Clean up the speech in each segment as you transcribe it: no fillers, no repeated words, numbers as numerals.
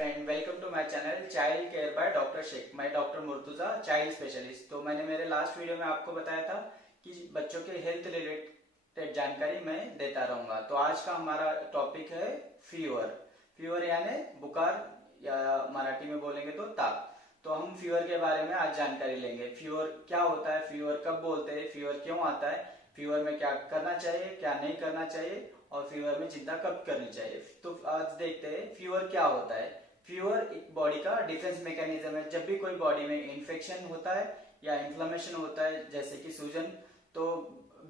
Friend, welcome to my channel child care by doctor Shaikh. मैं doctor Murtuza, child specialist. तो मैंने मेरे लास्ट वीडियो में आपको बताया था कि बच्चों के हेल्थ रिलेटेड जानकारी मैं देता रहूंगा। तो आज का हमारा टॉपिक है फीवर। फीवर यानी बुखार, या मराठी में बोलेंगे तो ताप। तो हम फीवर के बारे में आज जानकारी लेंगे। फीवर क्या होता है, फीवर कब बोलते हैं, फीवर क्यों आता है, फीवर में क्या करना चाहिए, क्या नहीं करना चाहिए, और फीवर में चिंता कब करनी चाहिए। तो आज देखते हैं फीवर क्या होता है। फीवर एक बॉडी का डिफेंस मैकेनिज्म है। जब भी कोई बॉडी में इन्फेक्शन होता है या इन्फ्लेमेशन होता है, जैसे कि सूजन, तो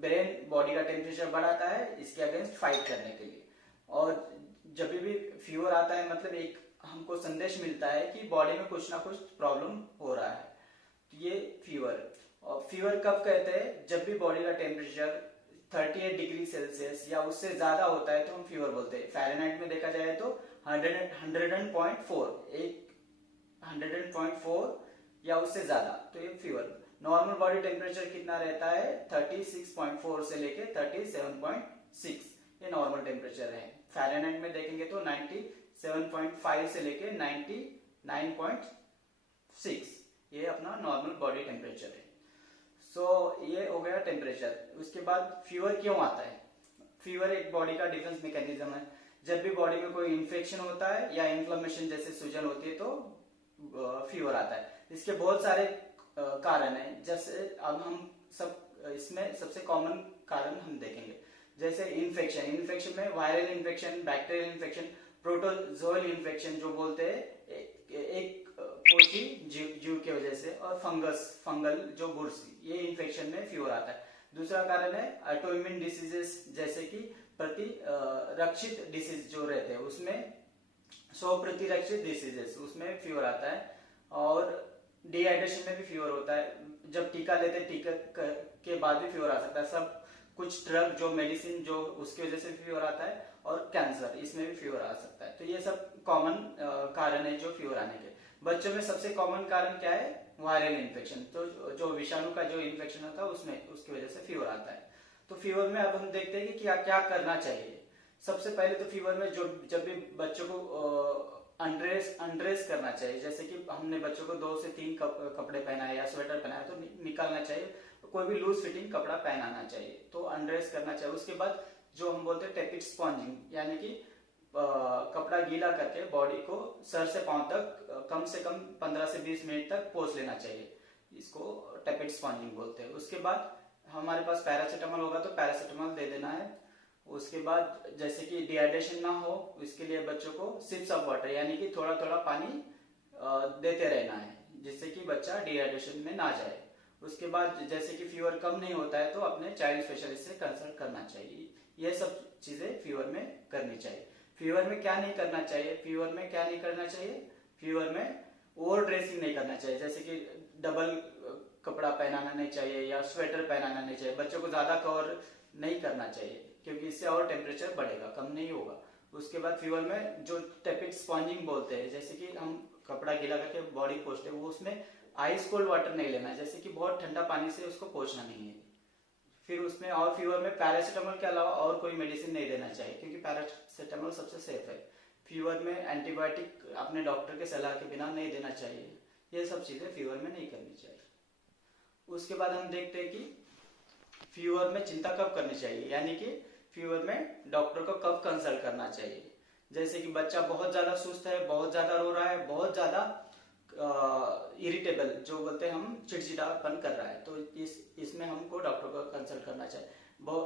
ब्रेन बॉडी का टेम्परेचर बढ़ाता है इसके अगेंस्ट फाइट करने के लिए। और जब भी फीवर आता है मतलब एक हमको संदेश मिलता है कि बॉडी में कुछ ना कुछ प्रॉब्लम हो रहा है। तो ये फीवर। और फीवर कब कहते हैं, जब भी बॉडी का टेम्परेचर 38 डिग्री सेल्सियस या उससे ज्यादा होता है तो हम फीवर बोलते हैं। फ़ारेनहाइट में देखा जाए तो 100.4 या उससे ज्यादा, तो ये फीवर। नॉर्मल बॉडी टेम्परेचर कितना रहता है, 36.4 से लेके 37.6, ये नॉर्मल टेम्परेचर है। फ़ारेनहाइट में देखेंगे तो 97.5 से लेके 99.6, ये अपना नॉर्मल बॉडी टेम्परेचर है। ये हो गया टेम्परेचर। उसके बाद फीवर क्यों आता है। फीवर एक बॉडी का डिफेंस मैकेनिज्म है। जब भी बॉडी में कोई इन्फेक्शन होता है या इन्फ्लेमेशन जैसे सूजन होती है तो फीवर आता है। इसके बहुत सारे कारण हैं। जैसे अब हम सब इसमें सबसे कॉमन कारण हम देखेंगे, जैसे इन्फेक्शन में viral infection, bacterial infection, protozoal infection जो बोलते हैं एक कोशी जीव की वजह से, और फंगल जो बुर्सी, ये इन्फेक्शन में फीवर आता है। दूसरा कारण है ऑटोइम्यून डिसीजेस, जैसे कि प्रतिरक्षित डिसीज जो रहते हैं उसमें प्रतिरक्षित डिसीजेस उसमें फीवर आता है। और डिहाइड्रेशन में भी फीवर होता है। जब टीका लेते हैं टीका के बाद भी फीवर आ सकता है। सब कुछ ड्रग जो मेडिसिन जो उसकी वजह से फीवर आता है, और कैंसर, इसमें भी फीवर आ सकता है। तो ये सब कॉमन कारण है जो फीवर आने के। बच्चों में सबसे कॉमन कारण क्या है, वायरल इन्फेक्शन। तो जो विषाणु का जो इन्फेक्शन होता है उसमें उसकी वजह से फीवर आता है। तो फीवर में अब हम देखते हैं कि क्या क्या करना चाहिए। सबसे पहले तो फीवर में जब भी बच्चों को अनड्रेस करना चाहिए, जैसे कि हमने बच्चों को 2 से 3 कपड़े पहनाए या स्वेटर पहनाया तो निकालना चाहिए। कोई भी लूज फिटिंग कपड़ा पहनाना चाहिए, तो अनड्रेस करना चाहिए। उसके बाद जो हम बोलते हैं टेपिड स्पॉन्जिंग, यानी कि कपड़ा गीला करके बॉडी को सर से पांव तक कम से कम 15 से 20 मिनट तक पोंछ लेना चाहिए। इसको टेपिड स्पॉन्जिंग बोलते हैं। उसके बाद हमारे पास पैरासीटामोल होगा तो पैरासीटामोल दे देना है। उसके बाद जैसे कि डिहाइड्रेशन ना हो, इसके लिए बच्चों को सिप्स ऑफ वाटर, यानी कि थोड़ा थोड़ा पानी देते रहना है, जिससे कि बच्चा डिहाइड्रेशन में ना जाए। उसके बाद जैसे कि फीवर कम नहीं होता है तो अपने चाइल्ड स्पेशलिस्ट से कंसल्ट करना चाहिए। ये सब चीजें फीवर में करनी चाहिए। फीवर में क्या नहीं करना चाहिए, फीवर में क्या नहीं करना चाहिए, फीवर में ओवर ड्रेसिंग नहीं करना चाहिए। जैसे कि डबल कपड़ा पहनाना नहीं चाहिए या स्वेटर पहनाना नहीं चाहिए। बच्चों को ज्यादा कवर नहीं करना चाहिए, क्योंकि इससे और टेम्परेचर बढ़ेगा, कम नहीं होगा। उसके बाद फीवर में जो टेपिड स्पॉन्जिंग बोलते हैं, जैसे कि हम कपड़ा गीला करके बॉडी पोंछते हैं, वो उसमें आइस कोल्ड वाटर नहीं लेना है, जैसे कि बहुत ठंडा पानी से उसको पोंछना नहीं है। फिर उसमें और फीवर में पैरासीटामोल के अलावा और कोई मेडिसिन नहीं देना चाहिए, क्योंकि पैरासीटामोल सबसे सेफ है। फीवर में एंटीबायोटिक अपने डॉक्टर के सलाह के बिना नहीं देना चाहिए। ये सब चीजें फीवर में नहीं करनी चाहिए। उसके बाद हम देखते हैं कि फीवर में चिंता कब करनी चाहिए, यानी कि फीवर में डॉक्टर को कब कंसल्ट करना चाहिए। जैसे कि बच्चा बहुत ज्यादा सुस्त है, बहुत ज्यादा रो रहा है, बहुत ज्यादा इरिटेबल जो बोलते हैं हम, चिड़चिड़ापन कर रहा है, तो इसमें हमको डॉक्टर को कंसल्ट करना चाहिए।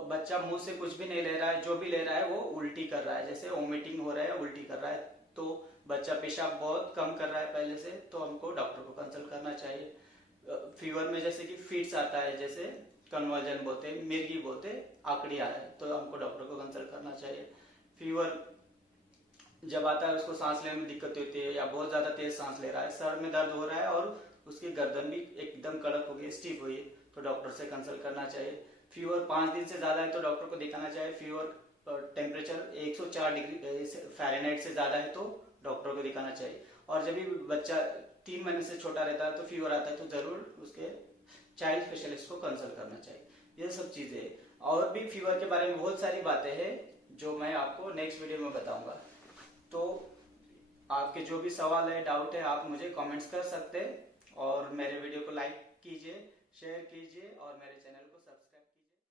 बच्चा मुंह से कुछ भी नहीं ले रहा है, जो भी ले रहा है वो उल्टी कर रहा है, जैसे वोमिटिंग हो रहा है, उल्टी कर रहा है, तो बच्चा पेशाब बहुत कम कर रहा है पहले से, तो हमको डॉक्टर को कंसल्ट करना चाहिए। फीवर में जैसे कि फिट्स आता है, जैसे कन्वर्जन बोलते हैं, मिर्गी बोलते हैं, आकड़ी आ है, तो हमको डॉक्टर को कंसल्ट करना चाहिए। फीवर जब आता है उसको सांस लेने में दिक्कत होती है, या बहुत ज्यादा तेज सांस ले रहा है, सर में दर्द हो रहा है, और उसकी गर्दन भी एकदम कड़क हो गई, स्टिफ हुई, तो डॉक्टर से कंसल्ट करना चाहिए। फीवर 5 दिन से ज्यादा है तो डॉक्टर को दिखाना चाहिए। फीवर टेम्परेचर 104 डिग्री फ़ारेनहाइट से ज्यादा है तो डॉक्टर को दिखाना चाहिए। और जब भी बच्चा 3 महीने से छोटा रहता है तो फीवर आता है तो जरूर उसके चाइल्ड स्पेशलिस्ट को कंसल्ट करना चाहिए। ये सब चीजें और भी फीवर के बारे में बहुत सारी बातें हैं जो मैं आपको नेक्स्ट वीडियो में बताऊंगा। तो आपके जो भी सवाल है, डाउट है, आप मुझे कमेंट्स कर सकते हैं। और मेरे वीडियो को लाइक कीजिए, शेयर कीजिए और मेरे चैनल को सब्सक्राइब